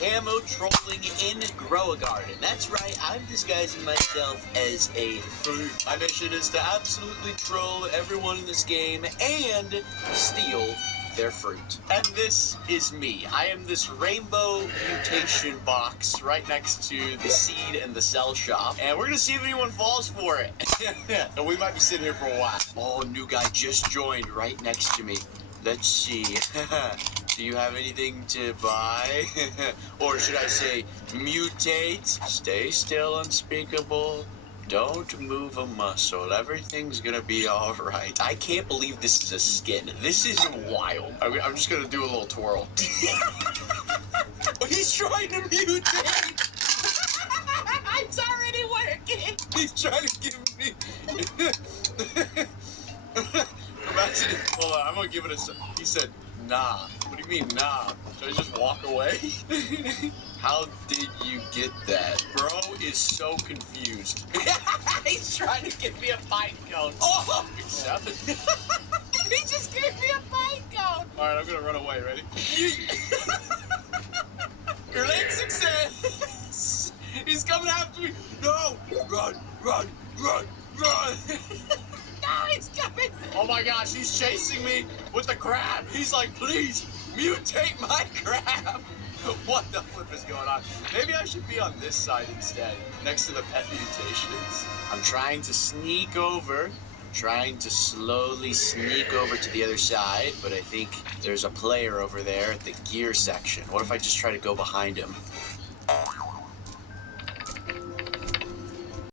camo trolling in Grow a Garden. That's right, I'm disguising myself as a fruit. My mission is to absolutely troll everyone in this game and steal their fruit. And this is me. I am this rainbow mutation box right next to the seed and the cell shop. And we're gonna see if anyone falls for it. And we might be sitting here for a while. Oh, new guy just joined right next to me. Let's see. Do you have anything to buy? Or should I say, mutate? Stay still, unspeakable. Don't move a muscle. Everything's gonna be all right. I can't believe this is a skin. This is wild. I'm just gonna do a little twirl. He's trying to mutate. It's already working. He's trying to give me. Imagine. Hold on. I'm gonna give it a. He said, "Nah." What do you mean, nah? Should I just walk away? How did you get that? Bro is so confused. He's trying to give me a pine cone. Oh! Accept. He just gave me a pine cone. Alright, I'm gonna run away. Ready? Great success! He's coming after me! No! Run! Run! Run! Run! No, he's coming! Oh my gosh, he's chasing me with the crab! He's like, please, mutate my crab! What the flip is going on? Maybe I should be on this side instead, next to the pet mutations. I'm trying to sneak over, trying to slowly sneak over to the other side, but I think there's a player over there at the gear section. What if I just try to go behind him?